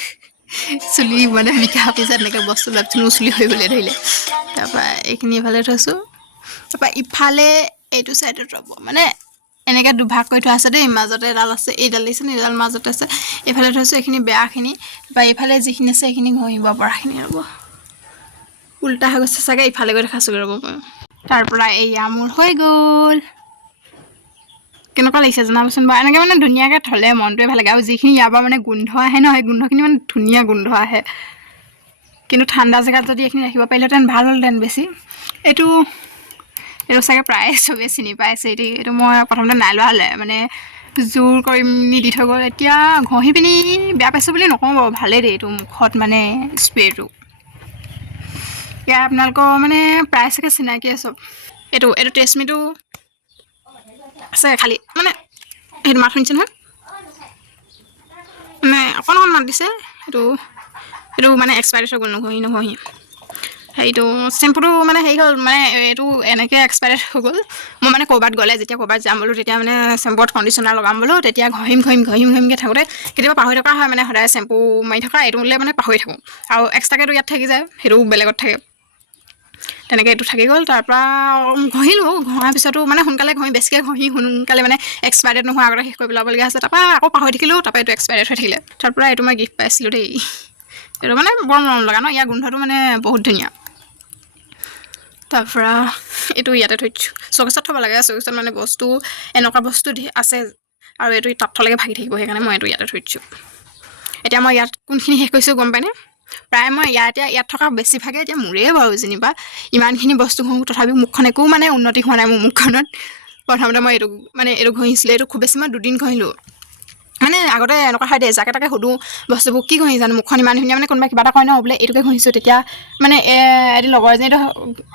চুলি মানে বিকা পিছত এনেকৈ বস্তু লোৱাৰ পিছত মোৰ চুলি সৰিবলৈ ধৰিলে তাৰপৰা এইখিনি এইফালে থৈছোঁ তাৰপৰা ইফালে এইটো চাইডত ৰ'ব মানে এনেকৈ দুভাগ কৰি থোৱা আছে দেই মাজতে এডাল আছে এইডাল দিছে এইডাল মাজতে আছে এইফালে থৈছোঁ এইখিনি বেয়াখিনি বা এইফালে যিখিনি আছে সেইখিনি ঘঁহিব পৰাখিনি ৰ'ব উল্টা হৈ গৈছে চাগে ইফালে গৈ দেখাছোগৈ ৰ'ব মই তাৰপৰা এয়া মোৰ হৈ গ'ল কেনেকুৱা লাগিছে জনাবচোন বাৰু এনেকৈ মানে ধুনীয়াকৈ থ'লে মনটোৱে ভাল লাগে আৰু যিখিনি ইয়াৰ পৰা মানে গোন্ধ আহে ন সেই গোন্ধখিনি মানে ধুনীয়া গোন্ধ আহে কিন্তু ঠাণ্ডা জেগাত যদি এইখিনি ৰাখিব পাৰিলেহেঁতেন ভাল হ'লহেঁতেন বেছি এইটো চাগে প্ৰায় চবেই চিনি পাইছে এইটো মই প্ৰথমতে নাই লোৱা হ'লে মানে জোৰ কৰি দি থৈ গ'ল এতিয়া ঘঁহি পিনি বেয়া পাইছোঁ বুলি নকওঁ বাৰু ভালেই দেই এইটো মুখত মানে স্প্ৰেটো ইয়াৰ আপোনালোকৰ মানে প্ৰায় চাগে চিনাকিয়ে চব এইটো ট্ৰেছমিটো আছে খালি মানে সেইটো মাত শুনিছে নহয় মানে অকণ মাত দিছে সেইটো মানে এক্সপায়াৰ হৈ গ'ল নঘঁহি সেইটো চেম্পুটো মানে হেৰি হ'ল মানে এইটো এনেকৈ এক্সপায়াৰ্ড হৈ গ'ল মই মানে ক'ৰবাত গ'লে যেতিয়া ক'ৰবাত যাম বোলো তেতিয়া মানে চেম্পুত কণ্ডিশ্যনাৰ লগাম বোলো তেতিয়া ঘঁহিমকৈ থাকোঁতে কেতিয়াবা পাহৰি থকা হয় মানে সদায় চেম্পু মাৰি থকা এইটো বোলে মানে পাহৰি থাকোঁ আৰু এক্সট্ৰাকৈতো ইয়াত থাকি যায় সেইটো বেলেগত থাকে তেনেকৈ এইটো থাকি গ'ল তাৰপৰা ঘঁহিলোঁ ঘঁহাৰ পিছতো মানে সোনকালে বেছিকৈ ঘঁহি সোনকালে মানে এক্সপায়াৰ্ড নোহোৱা আগতে শেষ কৰি পেলাবলগীয়া আছে তাৰপৰা আকৌ পাহৰি থাকিলোঁ তাৰপৰা এইটো এক্সপায়াৰ্ড হৈ থাকিলে তাৰপৰা এইটো মই গিফ্ট পাইছিলোঁ দেই এইটো মানে বৰ মৰম লগা ন ইয়াৰ গোন্ধটো মানে বহুত ধুনীয়া তাৰপৰা এইটো ইয়াতে থৈছোঁ চৌকেছত থ'ব লাগে চৌকেছত মানে বস্তু এনেকুৱা বস্তু আছে আৰু এইটো তাত থ'লেগে ভাগি থাকিব সেইকাৰণে মই এইটো ইয়াতে থৈছোঁ এতিয়া মই ইয়াত কোনখিনি শেষ কৰিছোঁ গম পায়নে প্ৰায় মই ইয়াত থকা বেছিভাগে এতিয়া মোৰেই বাৰু যেনিবা ইমানখিনি বস্তু ঘঁহোঁ তথাপিও মুখখন একো মানে উন্নতি হোৱা নাই মোৰ মুখখনত প্ৰথমতে মই এইটো ঘঁহিছিলোঁ এইটো খুব বেছি মই 2 দিন ঘঁহিলোঁ মানে আগতে এনেকুৱা হয় দেই যাকে তাকে সুধোঁ বস্তুবোৰ কি ঘঁহি জানো মুখখন ইমান ধুনীয়া মানে কোনোবা কিবা এটা কয় ন বোলে এইটোকে ঘঁহিছোঁ তেতিয়া মানে এটি লগৰ এজনীতো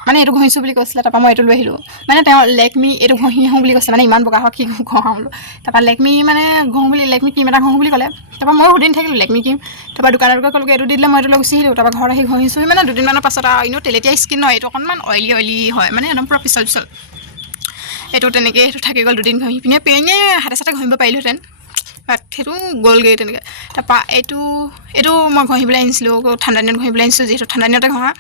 মানে এইটো ঘঁহিছোঁ বুলি কৈছিলে তাৰপৰা মই এইটো লৈ আহিলোঁ মানে তেওঁ লেকমি এইটো ঘঁহি আহোঁ বুলি কৈছে মানে ইমান বগা হওক কি ঘঁহাওঁ বোলো তাৰপৰা লেকমি মানে লেকমি ক্ৰীম এটা ঘঁহোঁ বুলি ক'লে তাৰপৰা মই সুধি থাকিলোঁ লেকমি ক্ৰীম তাৰপৰা দোকানৰকে ক'লোগৈ এইটো দি দিলে মই এইটো লৈ গুচি আহিলোঁ তাৰপৰা ঘৰত আহি ঘঁহিছোঁ মানে 2 দিনমানৰ পাছত আৰু এনেও তেলেতীয়া স্কিন ন এইটো অকণমান অইলি হয় মানে একদম পূৰা পিছল এইটো তেনেকৈ সেইটো থাকি গ'ল 2 দিন ঘঁহি পিনে হাতে চাতে ঘঁহিব পাৰিলোহেঁতেন বাট সেইটো গ'লগৈ তেনেকৈ তাৰপৰা এইটো মই ঘঁহিবলৈ আনিছিলোঁ ঠাণ্ডা দিনত ঘঁহিবলৈ আনিছিলোঁ যিহেতু ঠাণ্ডা দিনতে ঘঁহা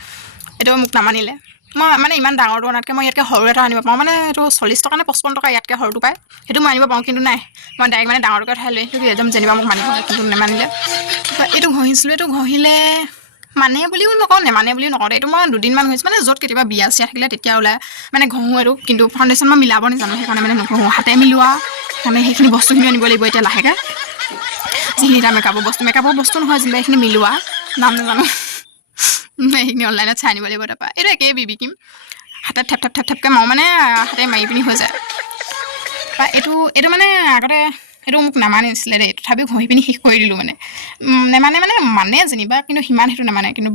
এইটো মোক নামানিলে মই মানে ইমান ডাঙৰটো অনাতকৈ মই ইয়াতকৈ সৰু এটা আনিব পাৰোঁ মানে এইটো 40 টকা নে 55 টকা ইয়াতকৈ সৰুটো পায় সেইটো মই আনিব পাৰোঁ কিন্তু নাই মই ডাইৰেক্ট মানে ডাঙৰটোকে উঠাই লৈ আহিলোঁ একদম যেনিবা মোক মানিব কিন্তু নেমানিলে তাৰপৰা এইটো ঘঁহিছিলোঁ এইটো ঘঁহিলে মানে বুলিও নকওঁ নেমানে বুলিও নকওঁ এইটো মই 2 দিনমান ঘঁহিছোঁ মানে য'ত কেতিয়াবা বিয়া চিয়া থাকিলে তেতিয়া ওলাই মানে ঘঁহোঁ এইটো কিন্তু ফাউণ্ডেশ্যন মই মিলাব নাজানো সেইকাৰণে মানে নঘঁহোঁ হাতে মিলোৱা সেইকাৰণে সেইখিনি বস্তুখিনি আনিব লাগিব এতিয়া লাহেকৈ যিখিনি এটা মেকআপৰ বস্তু নহয় যেনিবা এইখিনি মিলোৱা নাম নাজানো এইখিনি অনলাইনত চাই আনিব লাগিব তাৰপৰা এইটো একেই বিবি ক্ৰীম হাতে থেপকৈ মাৰোঁ মানে হাতে মাৰি পিনি হৈ যায় বা এইটো মানে আগতে এইটো মোক নামানিছিলে দেই তথাপিও ঘঁহি পিনি শেষ কৰি দিলোঁ মানে মানে যেনিবা কিন্তু সিমান সেইটো নামানে কিন্তু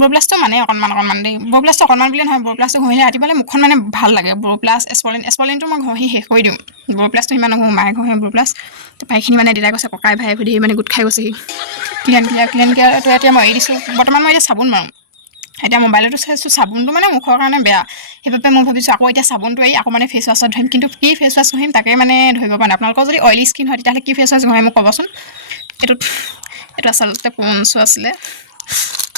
বৰ'প্লাছটো মানে অকণমান দেই বৰ'প্লাছটো অকণমান বুলি নহয় বৰ'প্লাছটো ঘঁহিলে ৰাতিপুৱালে মুখখন মানে ভাল লাগে বৰ'প্লাছ এছপলিনটো মই ঘঁহি শেষ কৰি দিওঁ বৰ'প্লাছটো ইমান নঘঁহোঁ মায়ে ঘঁহে বৰ'প্লাছ তাৰপৰা এইখিনি মানে দেউতাই কৈছে ককাই ভাই সুধি মানে গোট খাই গৈছেহি ক্লিয়াৰ কেয়াৰটো এতিয়া মই এৰি দিছোঁ বৰ্তমান মই এতিয়া চাবোন মাৰোঁ এতিয়া মোবাইলতো চাইছোঁ চাবোনটো মানে মুখৰ কাৰণে বেয়া সেইবাবে মই ভাবিছোঁ আকৌ এতিয়া চাবোনটো এৰি আকৌ মানে ফেচ ৱাছত ধৰিম কিন্তু কি ফেচ ৱাছ ঘঁহিম তাকে মানে ধৰিব পৰা নাই আপোনালোকৰ যদি অইলি স্কিন হয় তেতিয়াহ'লে কি ফেচ ৱাছ ঘঁহে মোক ক'বচোন এইটো আচলতে পঞ্চো আছিলে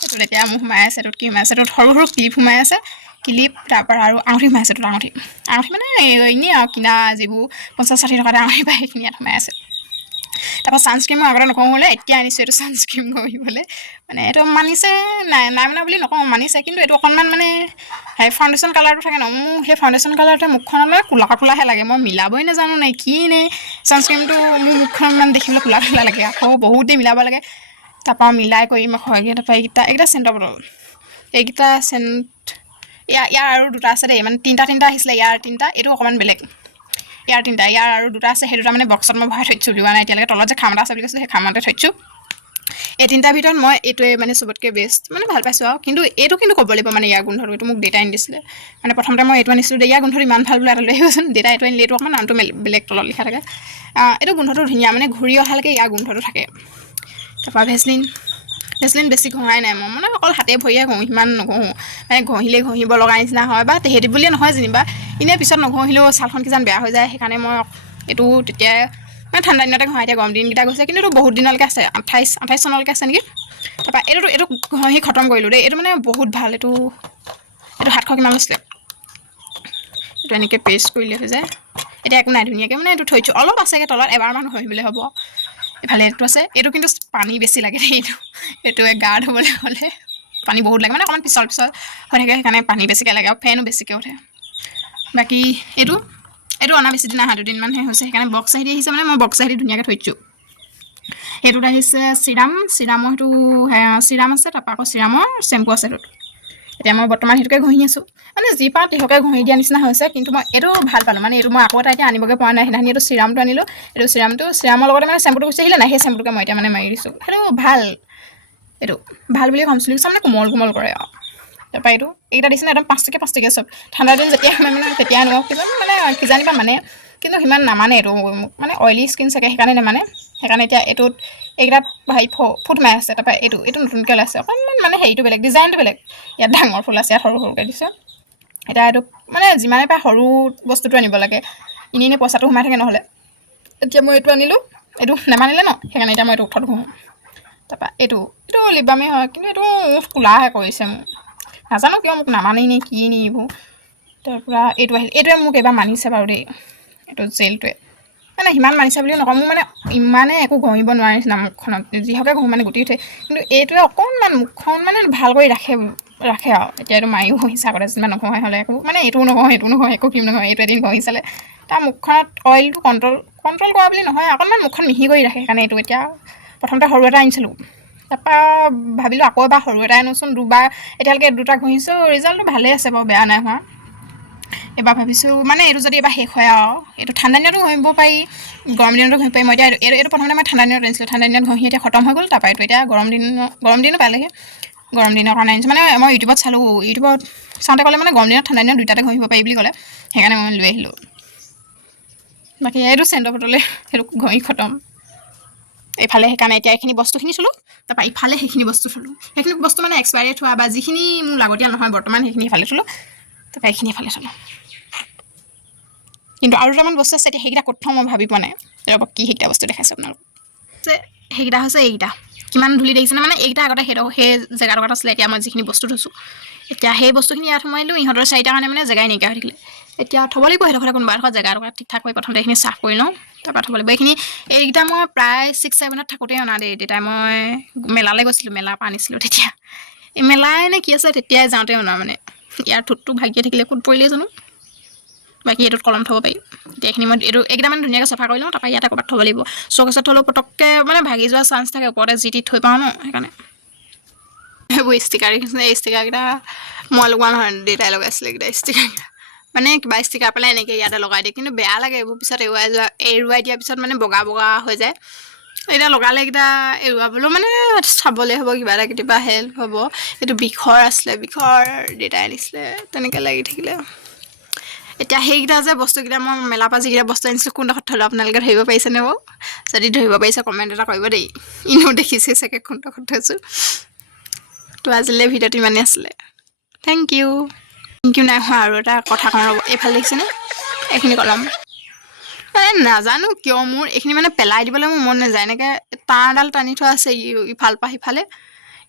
এইটোত এতিয়া মোৰ সোমাই আছে এইটোত কি সোমাই আছে এইটোত সৰু ক্লিপ সোমাই আছে ক্লিপ তাৰপৰা আৰু আঙুঠি সোমাই আছে এইটোত আঙুঠি মানে এনেই আৰু কিনা যিবোৰ 50-60 টকাতে আঙুঠি পায় সেইখিনি ইয়াত সোমাই আছে তাৰপৰা ছানস্ক্ৰীম মই আগতে নঘঁহিলে এতিয়া আনিছোঁ এইটো ছানস্ক্ৰীম ঘঁহিবলৈ মানে এইটো মানিছে নাই মানে বুলি নকওঁ মানিছে কিন্তু এইটো অকণমান মানে ফাউণ্ডেশ্যন কালাৰটো থাকে ন মোৰ সেই ফাউণ্ডেশ্যন কালাৰটোৱে মুখখনলৈ কোলাহে লাগে মই মিলাবই নাজানো নে কি নে ছানস্ক্ৰীমটো মোৰ মুখখন মানে দেখিবলৈ কোলা লাগে আকৌ বহুত দেৰি মিলাব লাগে তাৰপৰা মিলাই কৰি মই হয়গৈ তাৰপৰা এইকেইটা চেণ্টৰ বটল এইকেইটা চেণ্ট ইয়াৰ আৰু 2টা আছে দেই মানে 3টা আহিছিলে ইয়াৰ 3টা এইটো অকণমান বেলেগ ইয়াৰ আৰু 2টা আছে সেই 2টা মানে বক্সত মই ভৰাই থৈছোঁ লোৱা নাই এতিয়ালৈকে তলত যে খাম এটা আছে বুলি কৈছোঁ সেই খামতে থৈছোঁ এই 3টাৰ ভিতৰত মই এইটোৱে মানে চবতকৈ বেষ্ট মানে ভাল পাইছোঁ আৰু কিন্তু এইটো কিন্তু ক'ব লাগিব মানে ইয়াৰ গোন্ধটো এইটো মোক দেউতাই আনি দিছিলে মানে প্ৰথমতে মই এইটো আনিছিলোঁ ইয়াৰ গোন্ধটো ইমান ভাল বোলে এটা লৈ আহিবচোন দেউতাই এইটো আনিলে এইটো অকণমান নামটো বেলেগ তলত লিখা থাকে এইটো গোন্ধটো ধুনীয়া মানে ঘূৰি অহালৈকে ইয়াৰ গোন্ধটো থাকে তাৰপৰা ভেচলিন বেছি ঘঁহাই নাই মই মানে অকল হাতে ভৰিয়ে ঘঁহোঁ সিমান নঘঁহোঁ মানে ঘঁহিলে ঘঁহিব লগা নিচিনা হয় বা সেইটো বুলিয়ে নহয় যেনিবা এনেই পিছত নঘঁহিলেও ছালখন কিজান বেয়া হৈ যায় সেইকাৰণে মই এইটো তেতিয়াই মানে ঠাণ্ডা দিনতে ঘঁহাই এতিয়া গৰম দিনকেইটা গৈছে কিন্তু এইটো বহুত দিনলৈকে আছে 28 চনলৈকে আছে নেকি তাৰপৰা এইটো ঘঁহি খতম কৰিলোঁ দেই এইটো মানে বহুত ভাল এইটো 700 কিমান লৈছিলে এইটো এনেকৈ পেষ্ট কৰিলে হৈ যায় এতিয়া একো নাই ধুনীয়াকৈ মানে এইটো থৈছোঁ অলপ আছেগৈ তলত এবাৰমান ঘঁহিবলৈ হ'ব ইফালে এইটো আছে এইটো কিন্তু পানী বেছি লাগে দেই এইটোৱে গা ধুবলৈ হ'লে পানী বহুত লাগে মানে অকণমান পিছল হৈ থাকে সেইকাৰণে পানী বেছিকৈ লাগে আৰু ফেনো বেছিকৈ উঠে বাকী এইটো অনা বেছি দিন নহয় 2 দিনমানহে হৈছে সেইকাৰণে বক্স আহি আহিছে মানে মই বক্স আহি ধুনীয়াকৈ থৈছোঁ সেইটোত আহিছে চিৰামৰ সেইটো চিৰাম আছে তাৰপৰা আকৌ চিৰামৰ চেম্পু আছে এইটোত এতিয়া মই বৰ্তমান সেইটোকে ঘঁহি আছোঁ মানে যি পাওঁ তিহকে ঘঁহি দিয়া নিচিনা হৈছে কিন্তু মই এইটো ভাল পালোঁ মানে এইটো মই আকৌ এটা এতিয়া আনিবগৈ পৰা নাই সেইদিনাখনি এইটো চিৰামটো আনিলোঁ এইটো চিৰামৰ লগতে মানে চেম্পুটো গুচি আহিলে নাই সেই চেম্পুটোকে মই এতিয়া মানে মাৰি দিছোঁ সেইটো ভাল বুলি ক'ম চুলি মানে কোমল কৰে আৰু তাৰপৰা এইকেইটা দিছে একদম 5 টকীয়া চব ঠাণ্ডা দিন যেতিয়া মানে তেতিয়া আনো কিজানি বা মানে কিন্তু সিমান নামানে এইটো মানে অইলি স্কিন চাগে সেইকাৰণে নামানে সেইকাৰণে এতিয়া এইটোত এইকেইটাত হেৰি ফুট মাৰি আছে তাৰপৰা এইটো নতুনকৈ ওলাইছে অকণমান মানে হেৰিটো বেলেগ ডিজাইনটো বেলেগ ইয়াত ডাঙৰ ফুল আছে ইয়াত সৰু সৰুকৈ দিছোঁ এতিয়া এইটো মানে যিমানে পায় সৰু বস্তুটো আনিব লাগে এনেই পইচাটো সোমাই থাকে নহ'লে এতিয়া মই এইটো আনিলোঁ এইটো নামানিলে ন সেইকাৰণে এতিয়া মই এইটো উঠত ঘঁহোঁ তাৰপৰা এইটো লিপবামেই হয় কিন্তু এইটো কোলাহে কৰিছে মোক নাজানো কিয় মোক নামানেই নে কি নি এইবোৰ তাৰপৰা এইটোৱে মোক এইবাৰ মানিছে বাৰু দেই এইটো জেলটোৱে মানে সিমান মানিছে বুলিও নকওঁ মোৰ মানে ইমানে একো ঘঁহিব নোৱাৰে নিচিনা মুখখনত যিহকে ঘঁহো মানে গুটি উঠে কিন্তু এইটোৱে অকণমান মুখখন মানে ভাল কৰি ৰাখে আৰু এতিয়া এইটো মায়ো ঘঁহিছে আগতে যিমান নঘঁহে হ'লে একো মানে এইটো নহয় একো ক্ৰীম নহয় এইটো এদিন ঘঁহি চালে তাৰ মুখখনত অইলটো কণ্ট্ৰল কৰা বুলি নহয় অকণমান মুখখন মিহি কৰি ৰাখে সেইকাৰণে এইটো এতিয়া প্ৰথমতে সৰু এটা আনিছিলোঁ তাৰপৰা ভাবিলোঁ আকৌ এবাৰ সৰু এটা আনোচোন দুবাৰ এতিয়ালৈকে দুটা ঘঁহিছোঁ ৰিজাল্টটো ভালেই আছে বাৰু বেয়া নাই হোৱা এবাৰ ভাবিছোঁ মানে এইটো যদি এবাৰ শেষ হয় আৰু এইটো ঠাণ্ডা দিনতো ঘঁহিব পাৰি গৰম দিনতো ঘঁহিব পাৰি মই এতিয়া এইটো প্ৰথমতে মই ঠাণ্ডা দিনত আনিছিলোঁ ঠাণ্ডা দিনত ঘঁহি এতিয়া খতম হৈ গ'ল তাৰপৰা এইটো এতিয়া গৰম দিনো পালেহি গৰম দিনৰ কাৰণে আনিছোঁ মানে মই ইউটিউবত চালোঁ ইউটিউবত চাওঁতে ক'লে মানে গৰম দিনত ঠাণ্ডা দিনত দুইটাতে ঘঁহিব পাৰি বুলি ক'লে সেইকাৰণে মই লৈ আহিলোঁ বাকী এইটো চেণ্টৰ বটলে সেইটো ঘঁহি খতম এইফালে সেইকাৰণে এতিয়া এইখিনি বস্তুখিনি থলোঁ তাৰপৰা ইফালে সেইখিনি বস্তু থলোঁ সেইখিনি বস্তু মানে এক্সপায়াৰি থোৱা বা যিখিনি মোৰ লাগতিয়াল নহয় বৰ্তমান সেইখিনি ইফালে থলোঁ তাৰপৰা এইখিনি ইফালে থলোঁ কিন্তু আৰু দুটামান বস্তু আছে এতিয়া সেইকেইটা ক'ত থওঁ মই ভাবি পোৱা নাই ৰ'ব কি সেইকেইটা বস্তু দেখাইছোঁ আপোনালোকক সেইকেইটা হৈছে এইকেইটা কিমান ধূলি দেখিছেনে মানে এইকেইটা আগতে সেই জেগাডোখৰত আছিলে এতিয়া মই যিখিনি বস্তু থৈছোঁ এতিয়া সেই বস্তুখিনি ইয়াত সোমাইলোঁ ইহঁতৰ চাৰিটাৰ কাৰণে মানে জেগাই নাইকিয়া হৈ থাকিলে এতিয়া থ'ব লাগিব সেইডোখৰতে কোনোবা এডোখৰ জেগাডোখৰ ঠিক ঠাক কৰি প্ৰথমতে এইখিনি চাফ কৰি লওঁ তাৰপৰা থ'ব লাগিব এইকেইটা মই প্ৰায় 6-7ত থাকোঁতেই অনা দেই তেতিয়া মই মেলালৈ গৈছিলোঁ মেলাৰ পৰা আনিছিলোঁ তেতিয়া এই মেলাই নে কি আছে তেতিয়াই যাওঁতে অনা মানে ইয়াৰ ঠোঁটটো ভাগিয়ে থাকিলে ক'ত পৰিলে জানো বাকী এইটোত কলম থ'ব পাৰি এতিয়া এইখিনি মই এইকেইটা মানে ধুনীয়াকৈ চাফা কৰি লওঁ তাৰপৰা ইয়াতে ক'ৰবাত থ'ব লাগিব চৌকেছত থ'লেও পটককৈ মানে ভাগি যোৱা চান্স থাকে ওপৰতে যি টি থৈ পাওঁ ন সেইকাৰণে সেইবোৰ ষ্টিকাৰ দেখিছিলে এই ষ্টিকাৰকেইটা মই লগোৱা নহয় দেউতাই লগাইছিলে এইকেইটা ষ্টিকাৰকেইটা মানে কিবা ষ্টিকাৰ পেলাই এনেকৈ ইয়াতে লগাই দিয়ে কিন্তু বেয়া লাগে এইবোৰ পিছত এৰুৱাই দিয়াৰ পিছত মানে বগা হৈ যায় এতিয়া লগালে এইকেইটা এৰুৱাবলৈও মানে চাবলৈ হ'ব কিবা এটা কেতিয়াবা হেল্প হ'ব এইটো বিষৰ আছিলে বিষৰ দেউতাই আনিছিলে তেনেকৈ লাগি থাকিলে এতিয়া সেইকেইটা যে বস্তুকেইটা মই মেলাৰ পৰা যিকেইটা বস্তু আনিছিলোঁ কোনডোখৰত থ'লোঁ আপোনালোকে ধৰিব পাৰিছেনে বাৰু যদি ধৰিব পাৰিছে কমেণ্ট এটা কৰিব দেই এনেও দেখিছে চাগে কোনডোখৰত থৈছোঁ তো আজিলৈ ভিডিঅ'টো ইমানেই আছিলে থেংক ইউ নাই হোৱা আৰু এটা কথা কওঁ ৰ'ব এইফালে দেখিছেনে এইখিনি কলম মানে নাজানো কিয় মোৰ এইখিনি মানে পেলাই দিবলৈ মোৰ মন নাযায় এনেকৈ তাঁৰডাল টানি থোৱা আছে ইফাল পৰা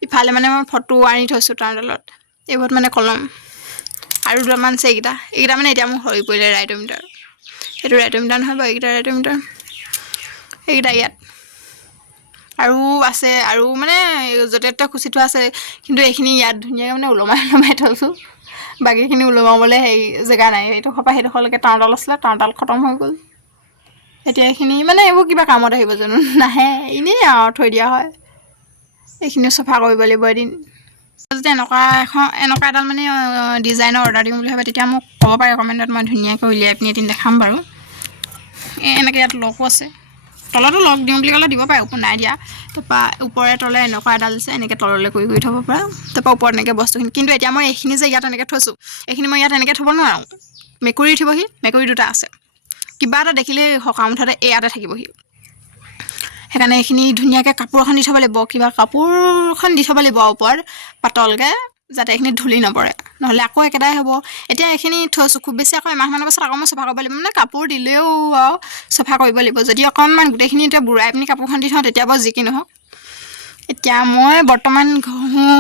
ইফালে মানে মই ফটো আনি থৈছোঁ তাঁৰডালত এইবোৰত মানে কলম আৰু দুটামান আছে এইকেইটা মানে এতিয়া মোৰ সৰি পৰিলে ৰাইটমিটাৰ সেইটো ৰাইটমিটাৰ নহয় বাৰু এইকেইটা ৰাইটমিটাৰ এইকেইটা ইয়াত আৰু আছে আৰু মানে য'তে ত'তে খুচি থোৱা আছে কিন্তু এইখিনি ইয়াত ধুনীয়াকৈ মানে ওলমাই থৈছোঁ বাকীখিনি ওলমাবলৈ হেৰি জেগা নাই এইডোখৰ পৰা সেইডোখৰলৈকে তাঁৰডাল আছিলে তাঁৰডাল খতম হৈ গ'ল এতিয়া এইখিনি মানে এইবোৰ কিবা কামত আহিব জানো নাহে এনেই আৰু থৈ দিয়া হয় এইখিনিও চাফা কৰিব লাগিব এদিন যদি এনেকুৱা এডাল মানে ডিজাইনৰ অৰ্ডাৰ দিম বুলি ভাবে তেতিয়া মোক ক'ব পাৰে কমেণ্টত মই ধুনীয়াকৈ উলিয়াই পিনি এদিন দেখাম বাৰু এনেকৈ ইয়াত লগো আছে তলতো লগ দিওঁ বুলি ক'লে দিব পাৰে ওপৰত নাই দিয়া তাৰপৰা ওপৰে তলে এনেকুৱা এডাল আছে এনেকৈ তললৈ কৰি থ'ব পৰা তাৰপৰা ওপৰত এনেকৈ বস্তুখিনি কিন্তু এতিয়া মই এইখিনি যে ইয়াত এনেকৈ থৈছোঁ এইখিনি মই ইয়াত এনেকৈ থ'ব নোৱাৰোঁ মেকুৰী উঠিবহি মেকুৰী দুটা আছে কিবা এটা দেখিলেই সকাম মুঠতে ইয়াতে থাকিবহি সেইকাৰণে এইখিনি ধুনীয়াকৈ কাপোৰ এখন দি থ'ব লাগিব কিবা কাপোৰখন দি থ'ব লাগিব ওপৰত পাতলকৈ যাতে এইখিনি ধূলি নপৰে নহ'লে আকৌ একেটাই হ'ব এতিয়া এইখিনি থৈছোঁ খুব বেছি আকৌ এমাহমানৰ পাছত আকৌ মই চাফা কৰিব লাগিব মানে কাপোৰ দিলেও আৰু চাফা কৰিব লাগিব যদি অকণমান গোটেইখিনি এতিয়া বুঢ়াই পিনি কাপোৰখন দি থওঁ তেতিয়া বাৰু যি কি নহওক এতিয়া মই বৰ্তমান ঘঁহোঁ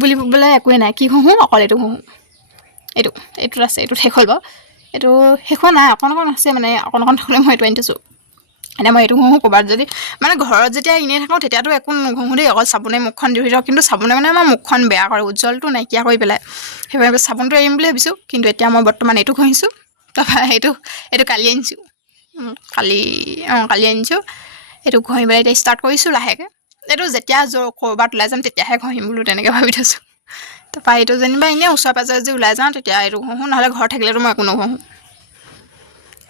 বুলি ক'বলৈ একোৱেই নাই কি ঘঁহোঁ অকল এইটো ঘঁহোঁ এইটোত আছে এইটোত শেষ হ'ল বাৰু এইটো শেষ হোৱা নাই অকণ আছে মানে অকণ থ'লে মই এইটো আনি থৈছোঁ এতিয়া মই এইটো ঘঁহোঁ ক'ৰবাত যদি মানে ঘৰত যেতিয়া এনেই থাকোঁ তেতিয়াতো একো নঘঁহোঁ দেই অকল চাবোনে মুখখন ধুই থওঁ কিন্তু চাবোনে মানে আমাৰ মুখখন বেয়া কৰে উজ্জ্বলটো নাইকিয়া কৰি পেলাই সেইবাবে চাবোনটো এৰিম বুলি ভাবিছোঁ কিন্তু এতিয়া মই বৰ্তমান এইটো ঘঁহিছোঁ তাৰপৰা এইটো কালি আনিছোঁ কালি আনিছোঁ এইটো ঘঁহিবলৈ এতিয়া ষ্টাৰ্ট কৰিছোঁ লাহেকৈ এইটো যেতিয়া ক'ৰবাত ওলাই যাম তেতিয়াহে ঘঁহিম বোলো তেনেকৈ ভাবি থৈছোঁ তাৰপৰা এইটো যেনিবা এনেই ওচৰে পাঁজৰে যদি ওলাই যাওঁ তেতিয়া এইটো ঘঁহোঁ নহ'লে ঘৰত থাকিলেতো মই একো নঘঁহোঁ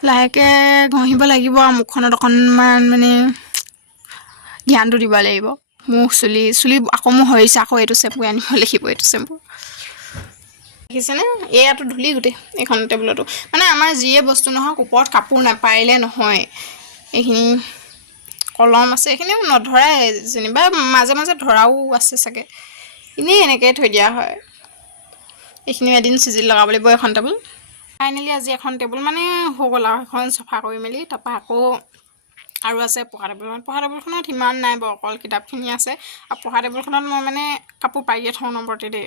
লাহেকৈ ঘঁহিব লাগিব আৰু মুখখনত অকণমান মানে ধ্যানটো দিব লাগিব মুখ চুলি আকৌ মোৰ সৰিছে আকৌ এইটো চেম্পু আনিব লাগিব এইটো চেম্পু দেখিছেনে এয়াতো ধূলি গোটেই এইখন টেবুলতো মানে আমাৰ যিয়ে বস্তু নহওক ওপৰত কাপোৰ নাপাৰিলে নহয় এইখিনি কলম আছে এইখিনিও নধৰাই যেনিবা মাজে মাজে ধৰাও আছে চাগে এনেই এনেকৈ থৈ দিয়া হয় এইখিনিও এদিন চিজিল লগাব লাগিব এখন টেবুল ফাইনেলি আজি এখন টেবুল মানে হৈ গ'ল আৰু এখন চফা কৰি মেলি তাৰপৰা আকৌ আৰু আছে পঢ়া টেবুলখনত সিমান নাই বাৰু অকল কিতাপখিনি আছে আৰু পঢ়া টেবুলখনত মই মানে কাপোৰ পাৰিয়ে থওঁ নম্বৰতে দেই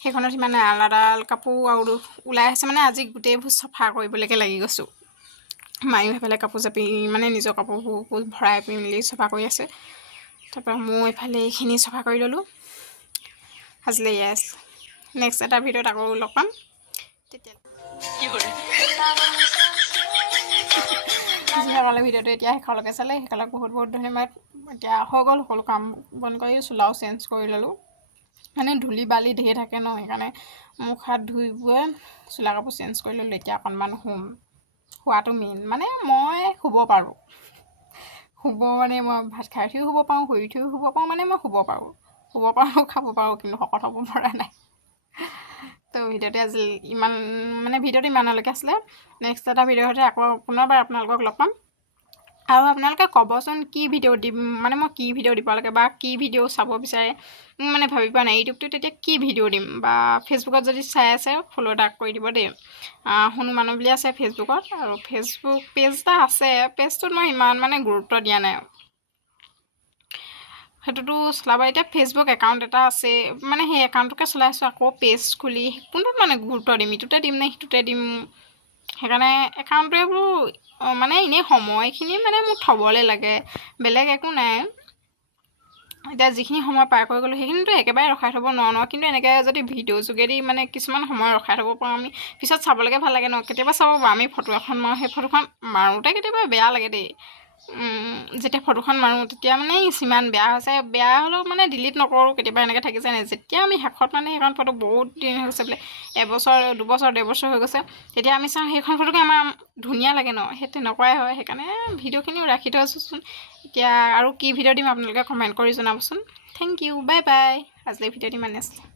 সেইখনত সিমান আলাদা কাপোৰ আৰু ওলাই আছে মানে আজি গোটেইবোৰ চফা কৰিবলৈকে লাগি গৈছোঁ মায়ো সেইফালে কাপোৰ জাপি মানে নিজৰ কাপোৰবোৰ ভৰাই মেলি চফা কৰি আছে তাৰপৰা মই এইফালে এইখিনি চফা কৰি ল'লোঁ আজিলৈ য়েছ নেক্সট এটা ভিডিঅ'ত আকৌ লগ পাম তেতিয়া যিসকলে ভিডিঅ'টো এতিয়া শেষলৈকে চালে সেইসকলক বহুত বহুত ধন্যবাদ এতিয়া হৈ গ'ল সকলো কাম বন কৰি চোলাও চেঞ্জ কৰি ল'লোঁ মানে ধূলি বালি ধেৰ থাকে ন সেইকাৰণে মুখ হাত ধুই বৈ চোলা কাপোৰ চেঞ্জ কৰি ল'লোঁ এতিয়া অকণমান শোৱাটো মেইন মানে মই শুব পাৰোঁ মানে মই ভাত খাই উঠিও শুব পাৰোঁ শুই উঠিও শুব পাৰোঁ মানে মই শুব পাৰোঁ খাব পাৰোঁ কিন্তু শকত হ'ব পৰা নাই তো ভিডিঅ'টো আজি ভিডিঅ'টো ইমানলৈকে আছিলে নেক্সট এটা ভিডিঅ' সৈতে আকৌ পুনৰবাৰ আপোনালোকক লগ পাম আৰু আপোনালোকে ক'বচোন কি ভিডিঅ' দিম মানে মই কি ভিডিঅ' দিব লাগে বা কি ভিডিঅ' চাব বিচাৰে মানে ভাবি পোৱা নাই ইউটিউবটোত এতিয়া কি ভিডিঅ' দিম বা ফেচবুকত যদি চাই আছে ফ'ল' এটা কৰি দিব দেই শুনো মানুহ বুলি আছে ফেচবুকত আৰু ফেচবুক পেজ এটা আছে পেজটোত মই ইমান মানে গুৰুত্ব দিয়া নাই সেইটোতো চলাব এতিয়া ফেচবুক একাউণ্ট এটা আছে মানে সেই একাউণ্টটোকে চলাই আছোঁ আকৌ পেজ খুলি কোনটোত মানে গুৰুত্ব দিম ইটোতে দিম নে সিটোতে দিম সেইকাৰণে একাউণ্টটোৱে বোলো মানে এনেই সময়খিনি মানে মোক থ'বলৈ লাগে বেলেগ একো নাই এতিয়া যিখিনি সময় পাৰ কৰি গ'লোঁ সেইখিনিতো একেবাৰে ৰখাই থ'ব নোৱাৰোঁ কিন্তু এনেকৈ যদি ভিডিঅ' যোগেদি মানে কিছুমান সময় ৰখাই থ'ব পাৰোঁ আমি পিছত চাবলৈকে ভাল লাগে ন কেতিয়াবা চাব আমি ফটো এখন মাৰোঁ সেই ফটোখন মাৰোঁতে কেতিয়াবা বেয়া লাগে দেই যেতিয়া ফটোখন মাৰোঁ তেতিয়া মানে ইমান বেয়া হৈছে বেয়া হ'লেও মানে ডিলিট নকৰোঁ কেতিয়াবা এনেকৈ থাকি যায় নাই যেতিয়া আমি শেষত মানে সেইখন ফটো বহুত দিন হৈ গৈছে বোলে এবছৰ দুবছৰ ডেৰবছৰ হৈ গৈছে তেতিয়া আমি চাওঁ সেইখন ফটোকে আমাৰ ধুনীয়া লাগে ন সেই তেনেকুৱাই হয় সেইকাৰণে ভিডিঅ'খিনিও ৰাখি থৈছোঁচোন এতিয়া আৰু কি ভিডিঅ' দিম আপোনালোকে কমেণ্ট কৰি জনাবচোন থেংক ইউ বাই বাই আজিলৈ ভিডিঅ'টো ইমানেই আছিলে